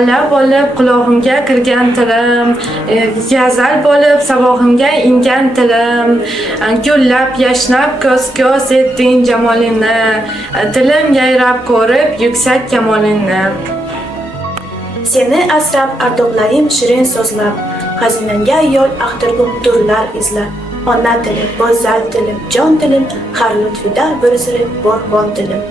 alla bo'lib qulog'imga kirgan tilim, gazal bo'lib sabohimga ingan tilim, gullab yashnab ko'z-ko'z etding jamolingni, tilim yayrab ko'rib yuksak kamolingni. Seni asrab ardoqlarim shirin so'zlab, xazinangga yo'l axtargum turlar izlab. Ona tilim, go'zal tilim, jon tilim, har lutfida bir siri bor bon tilim.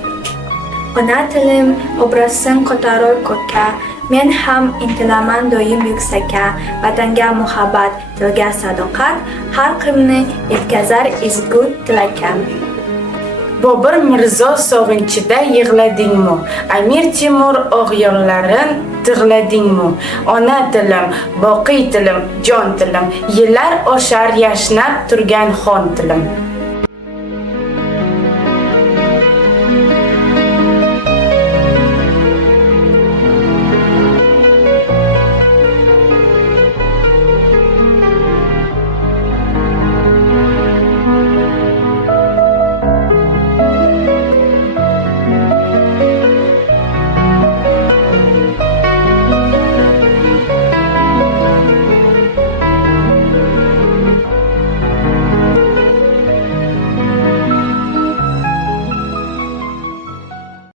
Ona tilim, obrazing ko'tarar ko'kka, men ham intilaman doim yuksakka. Vatanga muhabbat, tilga sadoqat, har qimni yetkazar ezgu tilakam. Bobur Mirzo sog'inchida yig'ladingmi? Amir Temur og'yollarin tig'ladingmi? Ona tilim, boqiy tilim, jon tilim, yillar oshar yashnab turgan xon tilim.